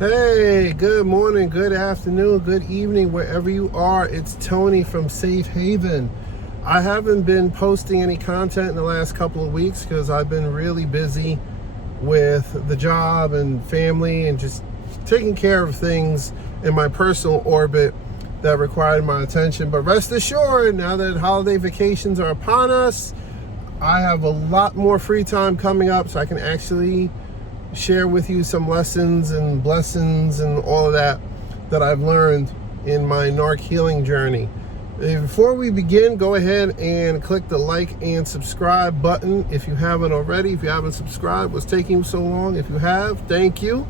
Hey, good morning, good afternoon, good evening, wherever you are. It's Tony from Safe Haven. I haven't been posting any content in the last couple of weeks because I've been really busy with the job and family and just taking care of things in my personal orbit that required my attention. But rest assured, now that holiday vacations are upon us, I have a lot more free time coming up so I can actually share with you some lessons and blessings and all of that I've learned in my Narc healing journey. Before we begin, go ahead and click the like and subscribe button if you haven't already. If you haven't subscribed, what's taking you so long? If you have, thank you.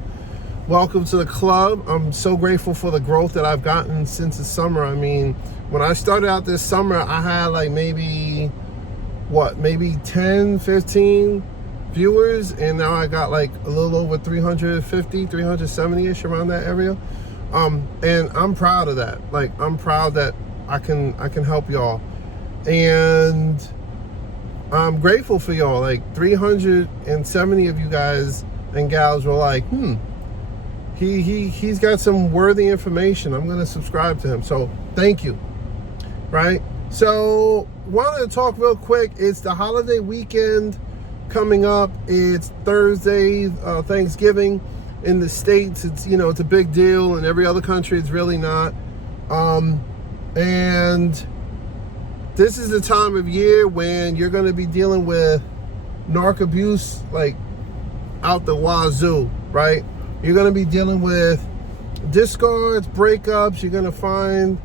Welcome to the club. I'm so grateful for the growth that I've gotten since the summer. I mean, when I started out this summer, I had like maybe 10, 15 viewers, and now I got like a little over 350, 370-ish, around that area. And I'm proud of that. Like, I'm proud that I can help y'all. And I'm grateful for y'all. Like 370 of you guys and gals were like, he's got some worthy information. I'm gonna subscribe to him. So thank you. Right? So wanted to talk real quick. It's the holiday weekend coming up. It's Thursday, Thanksgiving. In the States, it's it's a big deal. In every other country, it's really not. And this is the time of year when you're going to be dealing with narc abuse, like out the wazoo, right? You're going to be dealing with discards, breakups. You're going to find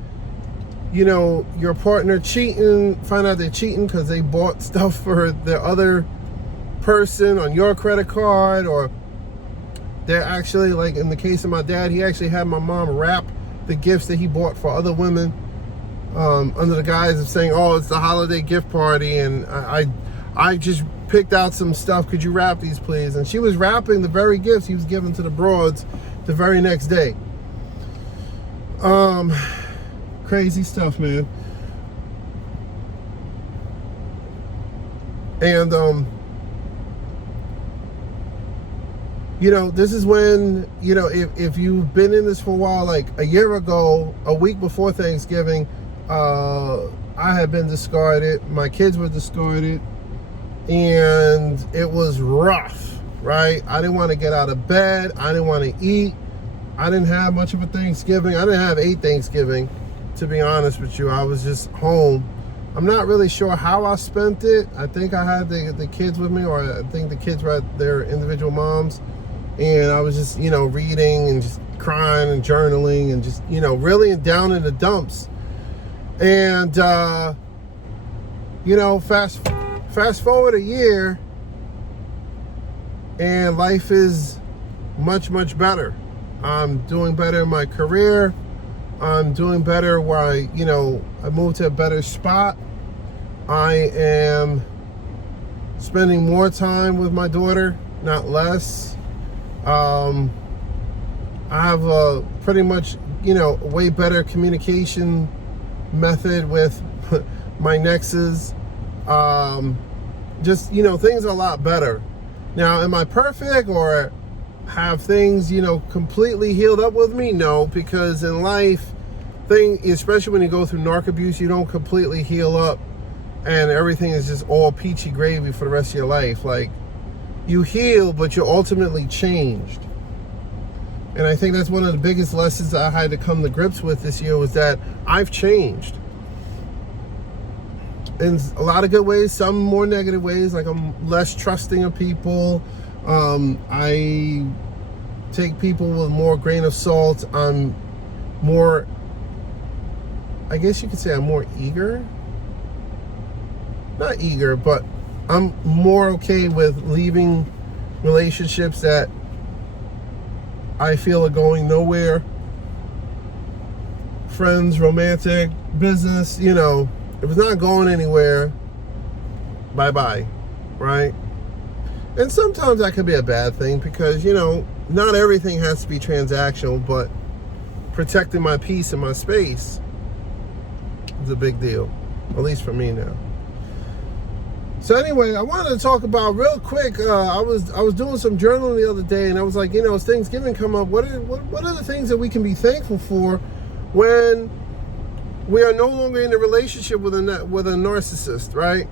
your partner cheating, find out they're cheating because they bought stuff for the other person on your credit card, or they're actually, like in the case of my dad, he actually had my mom wrap the gifts that he bought for other women under the guise of saying, oh, it's the holiday gift party, and I just picked out some stuff, could you wrap these please? And she was wrapping the very gifts he was giving to the broads the very next day. Crazy stuff, man. And this is when, if you've been in this for a while, like a year ago, a week before Thanksgiving, I had been discarded. My kids were discarded, and it was rough, right? I didn't want to get out of bed. I didn't want to eat. I didn't have much of a Thanksgiving. I didn't have a Thanksgiving, to be honest with you. I was just home. I'm not really sure how I spent it. I think I had the kids with me, or I think the kids were at their individual moms. And I was just, reading and just crying and journaling and just, really down in the dumps. And, fast forward a year, and life is much, much better. I'm doing better in my career. I'm doing better where I moved to a better spot. I am spending more time with my daughter, not less. I have a pretty much, way better communication method with my nexus. Just, things are a lot better. Now, am I perfect, or have things, completely healed up with me? No, because in life, especially when you go through narc abuse, you don't completely heal up and everything is just all peachy gravy for the rest of your life. Like, you heal, but you're ultimately changed. And I think that's one of the biggest lessons I had to come to grips with this year, was that I've changed. In a lot of good ways, some more negative ways. Like, I'm less trusting of people. I take people with more grain of salt. I'm more, I guess you could say I'm more eager. Not eager, but I'm more okay with leaving relationships that I feel are going nowhere. Friends, romantic, business, if it's not going anywhere, bye-bye, right? And sometimes that could be a bad thing because, not everything has to be transactional, but protecting my peace and my space is a big deal, at least for me now. So anyway, I wanted to talk about real quick. I was doing some journaling the other day, and I was like, as Thanksgiving come up, what are the things that we can be thankful for when we are no longer in a relationship with a narcissist, right?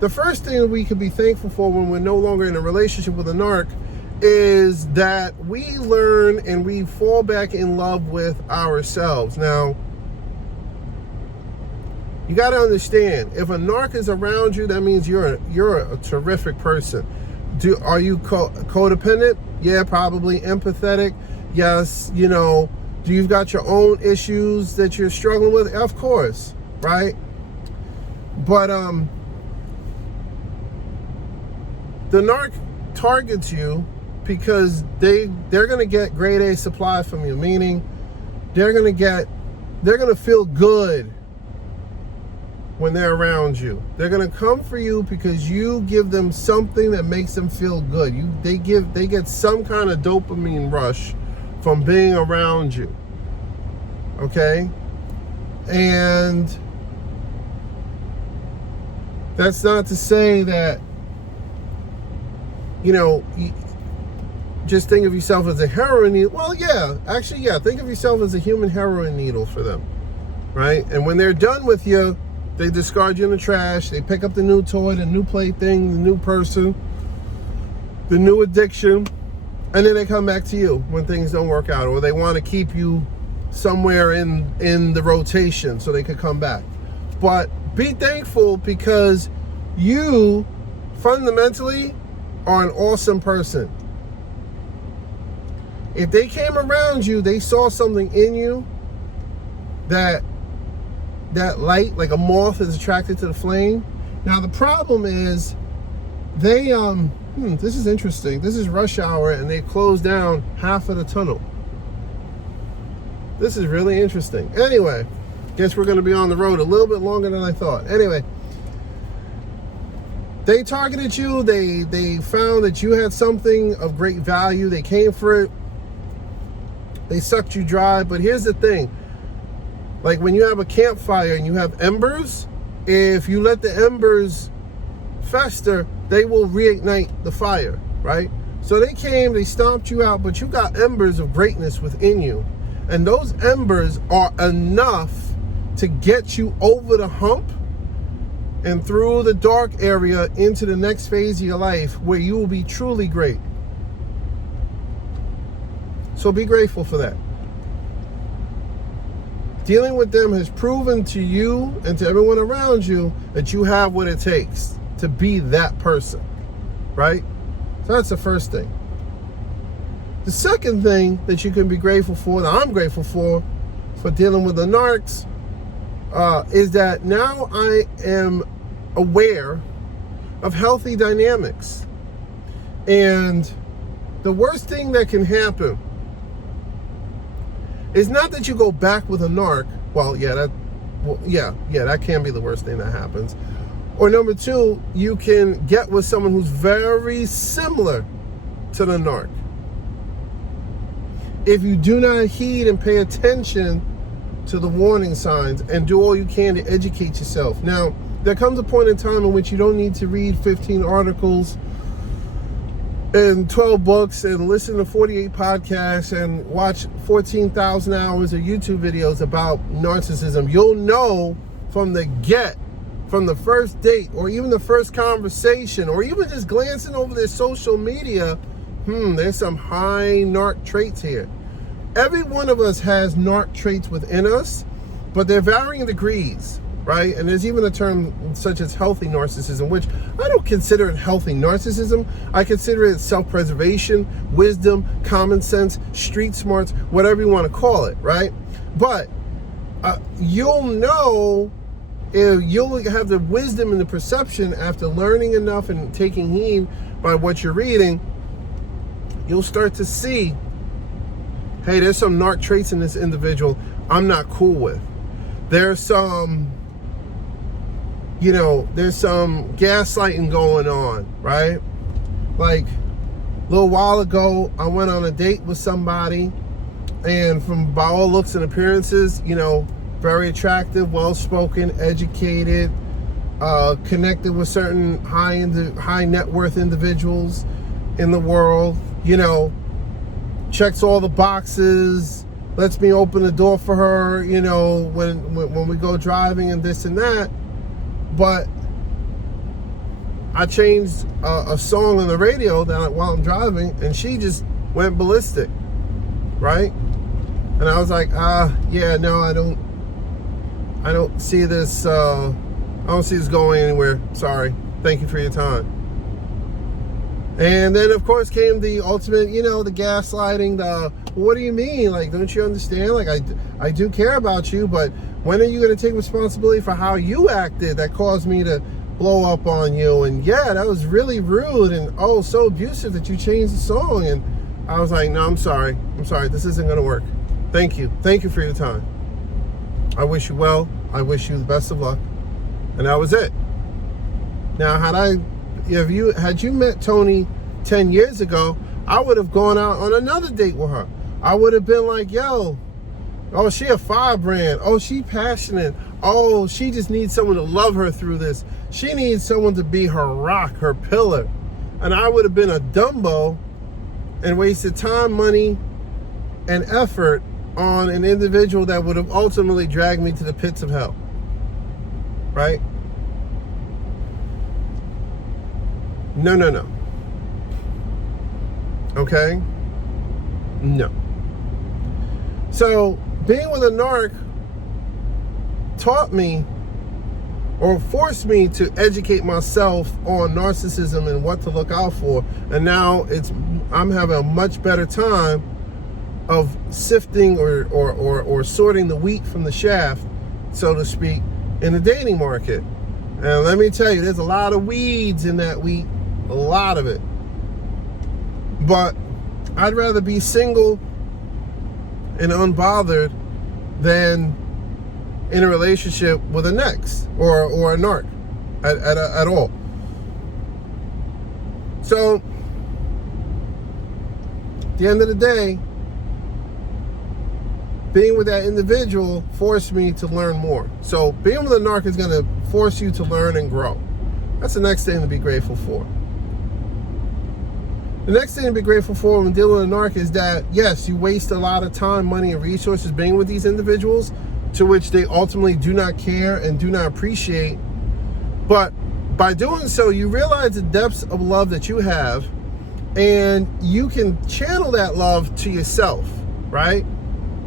The first thing that we could be thankful for when we're no longer in a relationship with a narc is that we learn and we fall back in love with ourselves. Now, you got to understand, if a narc is around you, that means you're a terrific person. Are you codependent? Yeah, probably. Empathetic? Yes. Do you've got your own issues that you're struggling with? Of course, right? But the narc targets you because they're going to get grade A supply from you, meaning they're going to feel good when they're around you. They're going to come for you because you give them something that makes them feel good. They get some kind of dopamine rush from being around you. Okay? And that's not to say that, just think of yourself as a heroin needle. Well, yeah, actually, yeah. Think of yourself as a human heroin needle for them, right? And when they're done with you, they discard you in the trash. They pick up the new toy, the new plaything, the new person, the new addiction, and then they come back to you when things don't work out, or they want to keep you somewhere in the rotation so they could come back. But be thankful because you fundamentally are an awesome person. If they came around you, they saw something in you that light, like a moth is attracted to the flame. Now the problem is they this is interesting. This is rush hour and they closed down half of the tunnel. This is really interesting. Anyway, guess we're going to be on the road a little bit longer than I thought. Anyway, they targeted you. They found that you had something of great value. They came for it. They sucked you dry. But here's the thing. Like when you have a campfire and you have embers, if you let the embers fester, they will reignite the fire, right? So they came, they stomped you out, but you got embers of greatness within you. And those embers are enough to get you over the hump and through the dark area into the next phase of your life where you will be truly great. So be grateful for that. Dealing with them has proven to you and to everyone around you that you have what it takes to be that person, right? So that's the first thing. The second thing that you can be grateful for, that I'm grateful for dealing with the narcs, is that now I am aware of healthy dynamics. And the worst thing that can happen is not that you go back with a narc. Well, that can be the worst thing that happens. Or number two, you can get with someone who's very similar to the narc. If you do not heed and pay attention to the warning signs and do all you can to educate yourself. Now, there comes a point in time in which you don't need to read 15 articles and 12 books and listen to 48 podcasts and watch 14,000 hours of YouTube videos about narcissism. You'll know from the first date, or even the first conversation, or even just glancing over their social media, there's some high narc traits here. Every one of us has narc traits within us, but they're varying degrees, right? And there's even a term such as healthy narcissism, which I don't consider it healthy narcissism. I consider it self-preservation, wisdom, common sense, street smarts, whatever you want to call it, right? But you'll know, if you'll have the wisdom and the perception after learning enough and taking heed by what you're reading, you'll start to see, hey, there's some narc traits in this individual I'm not cool with. There's some gaslighting going on, right? Like a little while ago, I went on a date with somebody, and by all looks and appearances, very attractive, well-spoken, educated, connected with certain high net worth individuals in the world, checks all the boxes, lets me open the door for her, when we go driving and this and that. But I changed a song on the radio while I'm driving, and she just went ballistic, right? And I was like, yeah, no, I don't see this. I don't see this going anywhere. Sorry. Thank you for your time. And then, of course, came the ultimate, the gaslighting, what do you mean? Like, don't you understand? Like, I do care about you, but when are you going to take responsibility for how you acted that caused me to blow up on you? And yeah, that was really rude and so abusive that you changed the song. And I was like, no, I'm sorry. This isn't going to work. Thank you for your time. I wish you well. I wish you the best of luck. And that was it. Now, had you met Tony 10 years ago, I would have gone out on another date with her. I would have been like, yo, she a firebrand. She passionate. She just needs someone to love her through this. She needs someone to be her rock, her pillar. And I would have been a Dumbo and wasted time, money, and effort on an individual that would have ultimately dragged me to the pits of hell. Right? No. Okay? No. So, being with a narc taught me or forced me to educate myself on narcissism and what to look out for. And now I'm having a much better time of sifting or sorting the wheat from the shaft, so to speak, in the dating market. And let me tell you, there's a lot of weeds in that wheat, a lot of it. But I'd rather be single and unbothered than in a relationship with a next or a narc at all. So, at the end of the day, being with that individual forced me to learn more. So being with a narc is going to force you to learn and grow. That's the next thing to be grateful for. The next thing to be grateful for when dealing with a narc is that, yes, you waste a lot of time, money, and resources being with these individuals, to which they ultimately do not care and do not appreciate. But by doing so, you realize the depths of love that you have, and you can channel that love to yourself, right?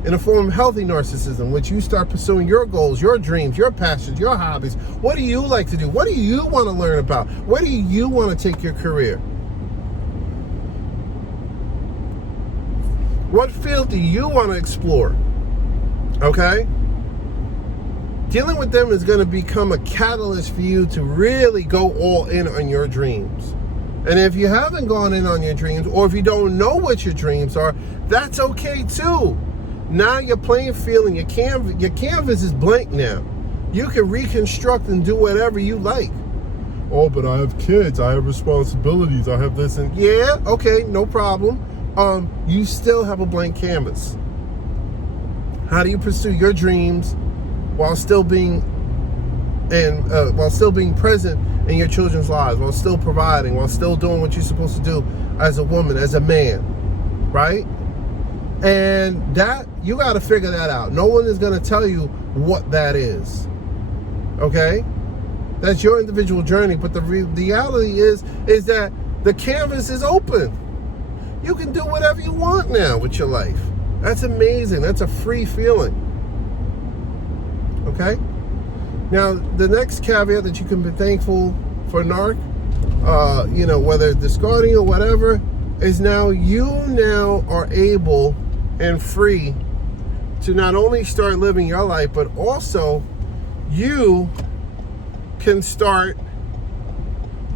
In a form of healthy narcissism, which you start pursuing your goals, your dreams, your passions, your hobbies. What do you like to do? What do you want to learn about? Where do you want to take your career? What field do you want to explore? Okay? Dealing with them is going to become a catalyst for you to really go all in on your dreams. And if you haven't gone in on your dreams, or if you don't know what your dreams are, that's okay too. Now your playing field and your canvas is blank now. You can reconstruct and do whatever you like. Oh, but I have kids, I have responsibilities, I have this and yeah, okay, no problem. You still have a blank canvas. How do you pursue your dreams while still being present in your children's lives, while still providing, while still doing what you're supposed to do as a woman, as a man, right? And that, you got to figure that out. No one is going to tell you what that is. Okay? That's your individual journey. But the reality is that the canvas is open. You can do whatever you want now with your life. That's amazing. That's a free feeling. Okay? Now, the next caveat that you can be thankful for narc, whether discarding or whatever, is you now are able and free to not only start living your life, but also you can start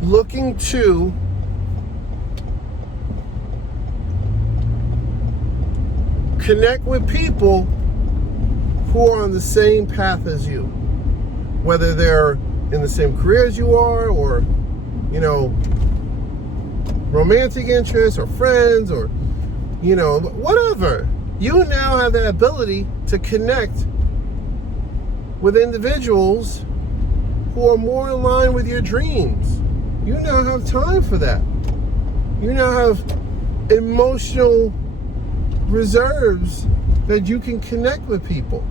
looking to connect with people who are on the same path as you, whether they're in the same career as you are, or romantic interests, or friends, or whatever. You now have the ability to connect with individuals who are more in line with your dreams. You now have time for that. You now have emotional reserves that you can connect with people.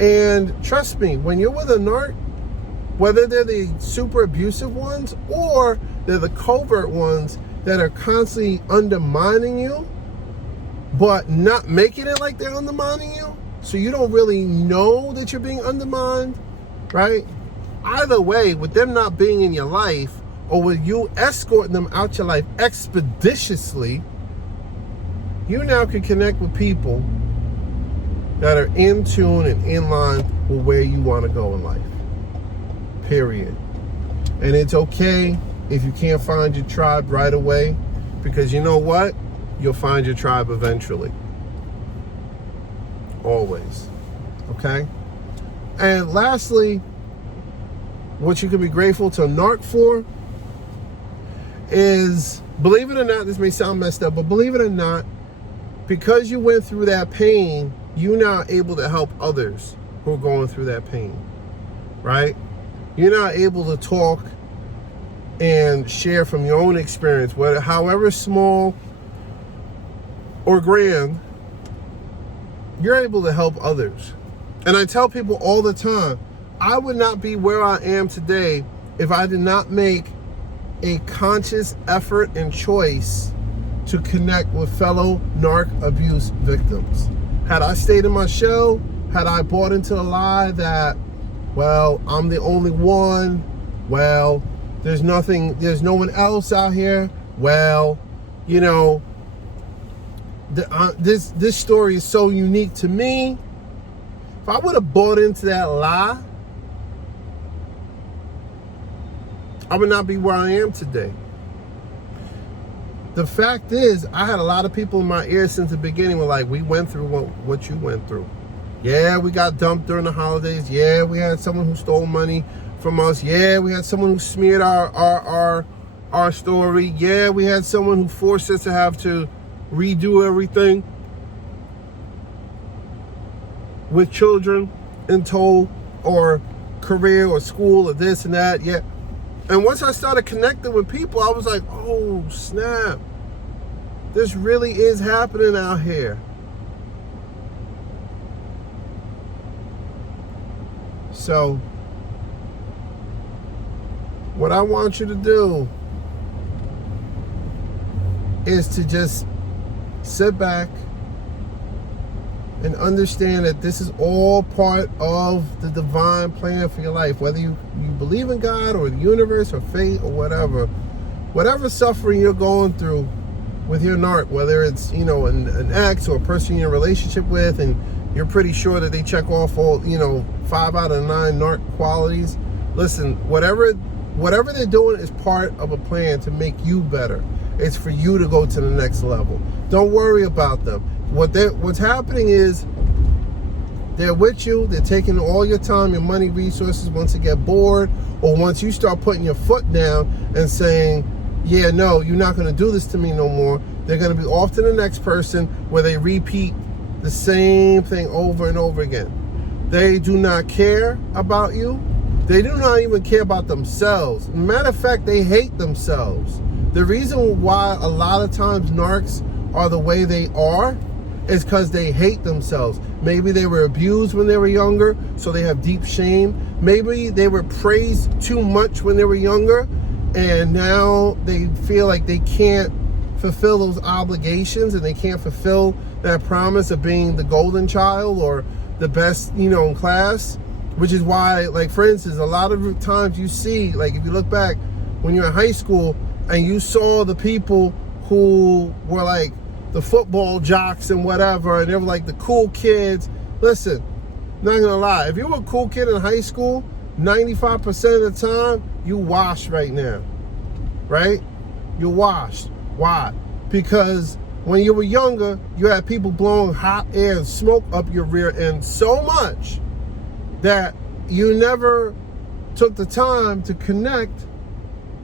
And trust me, when you're with a narc, whether they're the super abusive ones or they're the covert ones that are constantly undermining you, but not making it like they're undermining you, so you don't really know that you're being undermined, right? Either way, with them not being in your life or with you escorting them out your life expeditiously, you now can connect with people that are in tune and in line with where you want to go in life. Period. And it's okay if you can't find your tribe right away, because you know what? You'll find your tribe eventually. Always. Okay? And lastly, what you can be grateful to a narc for is, believe it or not, this may sound messed up, but believe it or not, because you went through that pain, you're now able to help others who are going through that pain, right? You're now able to talk and share from your own experience, whether however small or grand, you're able to help others. And I tell people all the time, I would not be where I am today if I did not make a conscious effort and choice to connect with fellow narc abuse victims. Had I stayed in my shell, had I bought into the lie that, well, I'm the only one, well, there's no one else out here, well, you know, this story is so unique to me. If I would have bought into that lie, I would not be where I am today. The fact is, I had a lot of people in my ear since the beginning were like, we went through what you went through. Yeah, we got dumped during the holidays. Yeah, we had someone who stole money from us. Yeah, we had someone who smeared our story. Yeah, we had someone who forced us to have to redo everything with children in tow, or career or school or this and that. Yeah. And once I started connecting with people, I was like, oh, snap. This really is happening out here. So, what I want you to do is to just sit back and understand that this is all part of the divine plan for your life. Whether you believe in God or the universe or fate or whatever suffering you're going through with your narc, whether it's, you know, an ex or a person you're in a relationship with and you're pretty sure that they check off all, you know, 5 out of 9 narc qualities. Listen, whatever they're doing is part of a plan to make you better. It's for you to go to the next level. Don't worry about them. What's happening is they're with you. They're taking all your time, your money, resources. Once they get bored, or once you start putting your foot down and saying, yeah, no, you're not going to do this to me no more, they're going to be off to the next person where they repeat the same thing over and over again. They do not care about you. They do not even care about themselves. Matter of fact, they hate themselves. The reason why a lot of times narcs are the way they are is because they hate themselves. Maybe they were abused when they were younger, so they have deep shame. Maybe they were praised too much when they were younger, and now they feel like they can't fulfill those obligations and they can't fulfill that promise of being the golden child or the best, you know, in class. Which is why, like, for instance, a lot of times you see, like, if you look back when you're in high school and you saw the people who were like the football jocks and whatever, and they were like the cool kids. Listen, not gonna lie, if you were a cool kid in high school, 95% of the time, you washed right now, right? You're washed. Why? Because when you were younger, you had people blowing hot air and smoke up your rear end so much that you never took the time to connect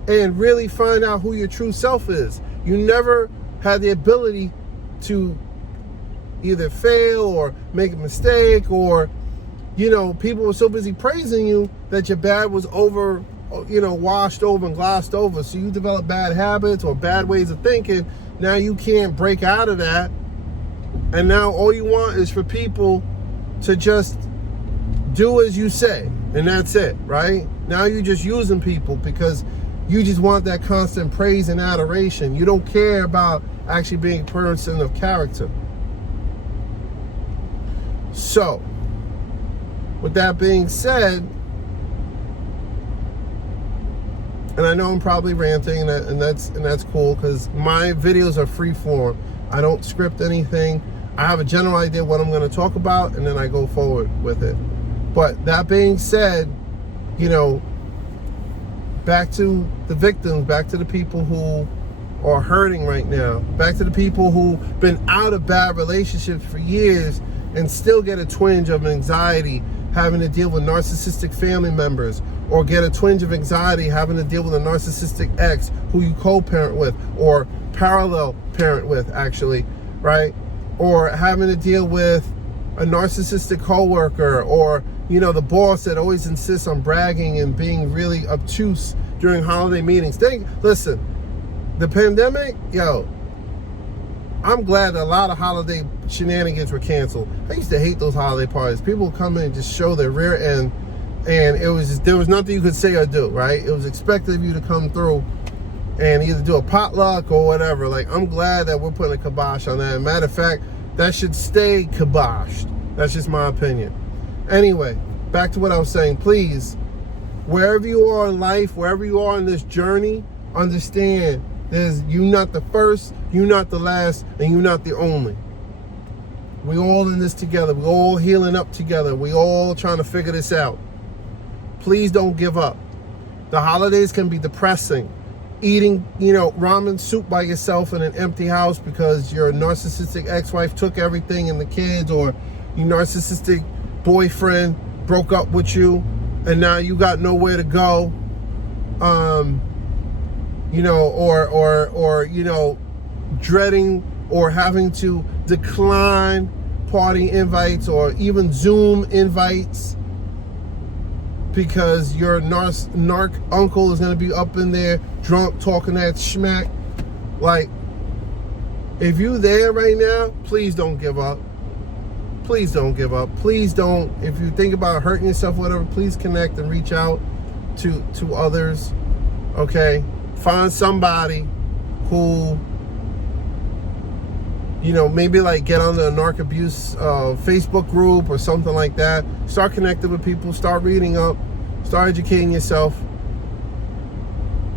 and really find out who your true self is. You never had the ability to either fail or make a mistake or, people were so busy praising you that your bad was washed over and glossed over. So you develop bad habits or bad ways of thinking. Now you can't break out of that. And now all you want is for people to just do as you say. And that's it, right? Now you're just using people because you just want that constant praise and adoration. You don't care about actually being a person of character. So, with that being said, and I know I'm probably ranting, and that's cool because my videos are free form. I don't script anything. I have a general idea what I'm going to talk about, and then I go forward with it. But that being said, back to the victims, back to the people who are hurting right now, back to the people who've been out of bad relationships for years and still get a twinge of anxiety having to deal with narcissistic family members, or get a twinge of anxiety having to deal with a narcissistic ex who you co-parent with or parallel parent with, actually, right? Or having to deal with a narcissistic coworker, or the boss that always insists on bragging and being really obtuse during holiday meetings. Listen, the pandemic, I'm glad that a lot of holiday shenanigans were canceled. I used to hate those holiday parties. People would come in and just show their rear end, and there was nothing you could say or do, right? It was expected of you to come through and either do a potluck or whatever. Like, I'm glad that we're putting a kibosh on that. Matter of fact, that should stay kiboshed. That's just my opinion. Anyway, back to what I was saying. Please, wherever you are in life, wherever you are in this journey, understand you're not the first, you're not the last, and you're not the only. We all in this together. We're all healing up together. We all trying to figure this out. Please don't give up. The holidays can be depressing. Eating, ramen soup by yourself in an empty house because your narcissistic ex-wife took everything and the kids, or your narcissistic boyfriend broke up with you and now you got nowhere to go. Or dreading or having to decline party invites or even Zoom invites because your narc uncle is going to be up in there drunk talking that schmack. Like, if you're there right now, please don't give up. Please don't give up. Please don't, if you think about hurting yourself, whatever, please connect and reach out to others, okay? Find somebody who, maybe like get on the narc abuse Facebook group or something like that. Start connecting with people. Start reading up. Start educating yourself.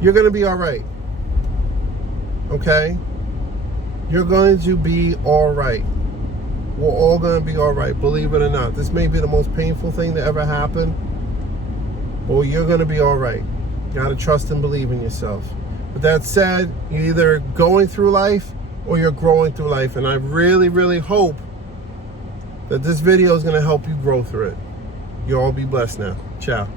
You're going to be all right. Okay? You're going to be all right. We're all going to be all right, believe it or not. This may be the most painful thing that ever happened, but you're going to be all right. You got to trust and believe in yourself. With that said, you're either going through life or you're growing through life. And I really, really hope that this video is going to help you grow through it. You all be blessed now. Ciao.